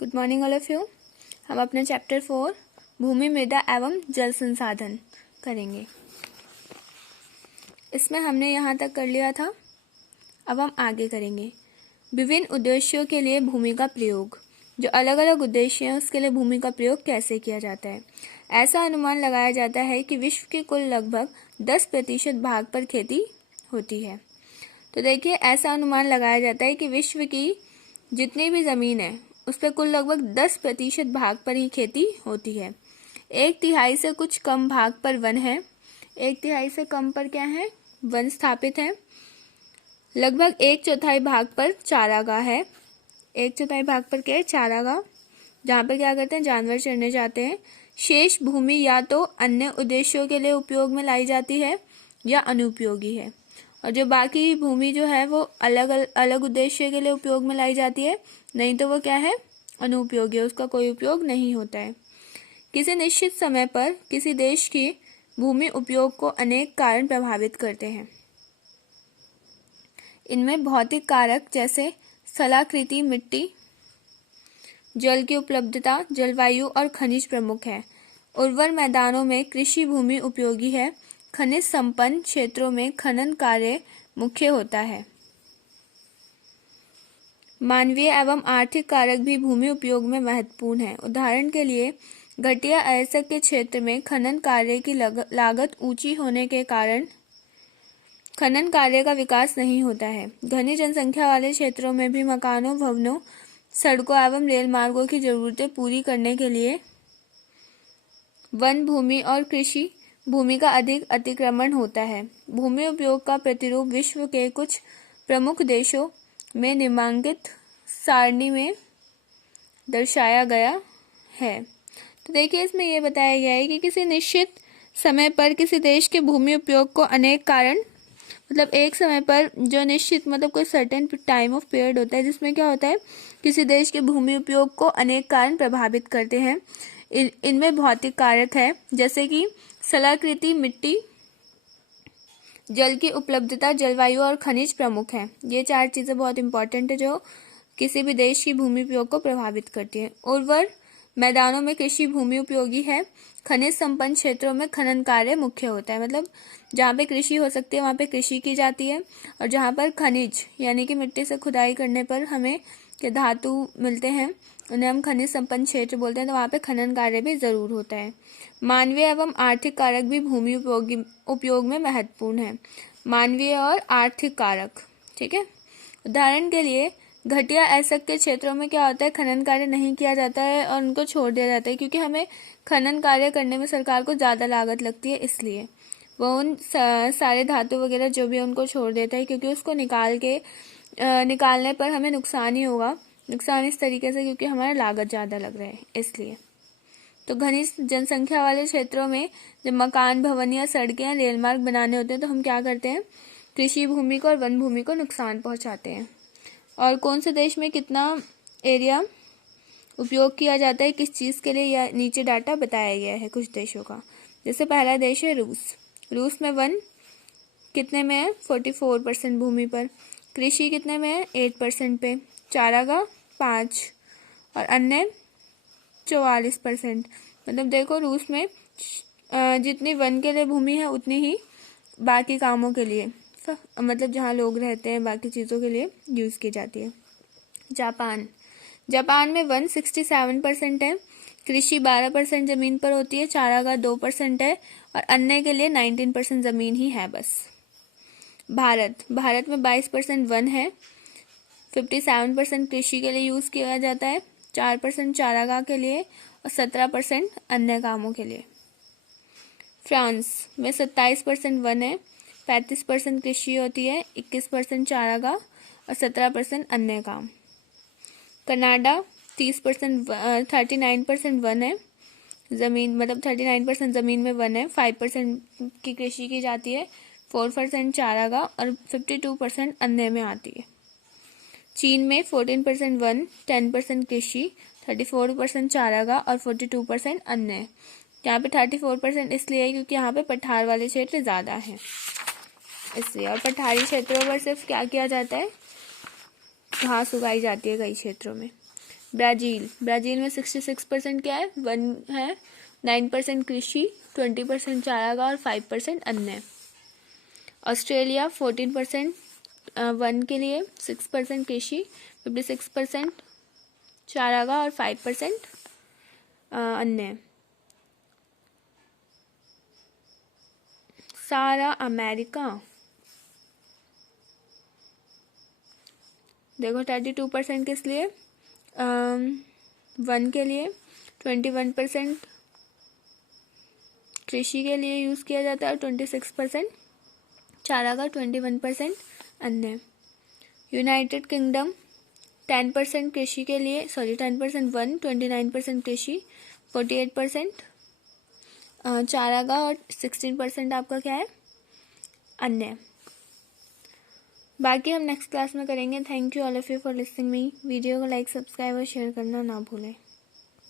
Good morning all of you. हम अपना chapter 4 भूमि मृदा एवं जल संसाधन करेंगे। इसमें हमने यहाँ तक कर लिया था, अब हम आगे करेंगे। विभिन्न उद्देश्यों के लिए भूमि का प्रयोग, जो अलग अलग उद्देश्य हैं उसके लिए भूमि का प्रयोग कैसे किया जाता है। ऐसा अनुमान लगाया जाता है कि विश्व के कुल लगभग 10% भाग पर खेती होती है। तो देखिए, ऐसा अनुमान लगाया जाता है कि विश्व की जितनी भी ज़मीन है उस पर कुल लगभग 10% भाग पर ही खेती होती है। 1/3 से कुछ कम भाग पर वन है, 1/3 से कम पर क्या है, वन स्थापित है। लगभग 1/4 भाग पर चारागाह है, 1/4 भाग पर क्या है, चारागाह, जहाँ पर क्या करते हैं, जानवर चरने जाते हैं। शेष भूमि या तो अन्य उद्देश्यों के लिए उपयोग में लाई जाती है या अनुपयोगी है, और जो बाकी भूमि जो है वो अलग अलग उद्देश्य के लिए उपयोग में लाई जाती है, नहीं तो वो क्या है, अनुपयोगी है, उसका कोई उपयोग नहीं होता है। किसी निश्चित समय पर किसी देश की भूमि उपयोग को अनेक कारण प्रभावित करते हैं। इनमें भौतिक कारक जैसे स्थलाकृति, मिट्टी, जल की उपलब्धता, जलवायु और खनिज प्रमुख है। उर्वर मैदानों में कृषि भूमि उपयोगी है। खनिज संपन्न क्षेत्रों में खनन कार्य मुख्य होता है। मानवीय एवं आर्थिक कारक भी भूमि उपयोग में महत्वपूर्ण है। उदाहरण के लिए घटिया अयस्क के क्षेत्र में खनन कार्य की लागत ऊंची होने के कारण खनन कार्य का विकास नहीं होता है। घनी जनसंख्या वाले क्षेत्रों में भी मकानों, भवनों, सड़कों एवं रेल मार्गों की जरूरतें पूरी करने के लिए वन भूमि और कृषि भूमि का अधिक अतिक्रमण होता है। भूमि उपयोग का प्रतिरूप विश्व के कुछ प्रमुख देशों में निम्नलिखित सारणी में दर्शाया गया है। तो देखिए, इसमें यह बताया गया है कि किसी निश्चित समय पर किसी देश के भूमि उपयोग को अनेक कारण, मतलब एक समय पर जो निश्चित, मतलब कोई सर्टेन टाइम ऑफ पीरियड होता है जिसमें क्या होता है, किसी देश के भूमि उपयोग को अनेक कारण प्रभावित करते हैं। इनमें भौतिक कारक है जैसे कि स्थलाकृति, मिट्टी, जल की उपलब्धता, जलवायु और खनिज प्रमुख है। ये 4 चीजें बहुत इंपॉर्टेंट है जो किसी भी देश की भूमि उपयोग को प्रभावित करती है। उर्वर मैदानों में कृषि भूमि उपयोगी है। खनिज संपन्न क्षेत्रों में खनन कार्य मुख्य होता है, मतलब जहाँ पे कृषि हो सकती है वहाँ पे कृषि की जाती है, और जहाँ पर खनिज यानी कि मिट्टी से खुदाई करने पर हमें के धातु मिलते हैं उन्हें हम खनिज संपन्न क्षेत्र बोलते हैं, तो वहाँ पे खनन कार्य भी जरूर होता है। मानवीय एवं आर्थिक कारक भी भूमि उपयोग में महत्वपूर्ण है। मानवीय और आर्थिक कारक, ठीक है। उदाहरण के लिए घटिया अयस्क के क्षेत्रों में क्या होता है, खनन कार्य नहीं किया जाता है और उनको छोड़ दिया जाता है, क्योंकि हमें खनन कार्य करने में सरकार को ज़्यादा लागत लगती है, इसलिए वो उन सारे धातु वगैरह जो भी है उनको छोड़ देता है, क्योंकि उसको निकालने पर हमें नुकसान ही होगा। नुकसान इस तरीके से क्योंकि हमारा लागत ज़्यादा लग रहा है, इसलिए। तो घनी जनसंख्या वाले क्षेत्रों में जब मकान, भवन या सड़कें या रेल मार्ग बनाने होते हैं तो हम क्या करते हैं, कृषि भूमि को और वन भूमि को नुकसान पहुंचाते हैं। और कौन से देश में कितना एरिया उपयोग किया जाता है किस चीज़ के लिए, या नीचे डाटा बताया गया है कुछ देशों का। जैसे पहला देश है रूस में वन कितने में है, 44% भूमि पर। कृषि कितने में है, 8% पे। चारागाह 5 और अन्य 44%। मतलब देखो, रूस में जितनी वन के लिए भूमि है उतनी ही बाकी कामों के लिए, मतलब जहाँ लोग रहते हैं बाकी चीज़ों के लिए यूज़ की जाती है। जापान में वन 67% है। कृषि 12% ज़मीन पर होती है। चारागाह 2% है और अन्य के लिए 19% ज़मीन ही है बस। भारत में 22% वन है, 57% कृषि के लिए यूज़ किया जाता है, 4% चारागाह के लिए और 17% अन्य कामों के लिए। फ्रांस में 27% वन है, 35% कृषि होती है, 21% चारागाह और 17% अन्य काम। कनाडा 39% वन है ज़मीन, मतलब 39% ज़मीन में वन है, 5% की कृषि की जाती है, 4% चारागाह और 52% अन्य में आती है। चीन में 14% वन, 10% कृषि, 34% चारागाह और 42% अन्य। यहाँ पे 34% इसलिए है क्योंकि यहाँ पे पठार वाले क्षेत्र ज़्यादा हैं इसलिए, और पठारी क्षेत्रों पर सिर्फ क्या किया जाता है, घास उगाई जाती है कई क्षेत्रों में। ब्राज़ील में 66% क्या है, वन है, 9% कृषि, 20% चारागाह और 5% अन्य। ऑस्ट्रेलिया 14% वन के लिए, 6% कृषि, 56% चारागाह और 5% अन्य। सारा अमेरिका देखो 32% किस लिए, वन के लिए, 21% कृषि के लिए यूज़ किया जाता है और 26% चारागाह, 21% अन्य। यूनाइटेड किंगडम 10% कृषि के लिए, 10% वन, 29% कृषि, 48% चारागाह और 16% आपका क्या है, अन्य। बाकी हम नेक्स्ट क्लास में करेंगे। Thank you all of you for listening me. Video को लाइक, सब्सक्राइब और शेयर करना ना भूलें।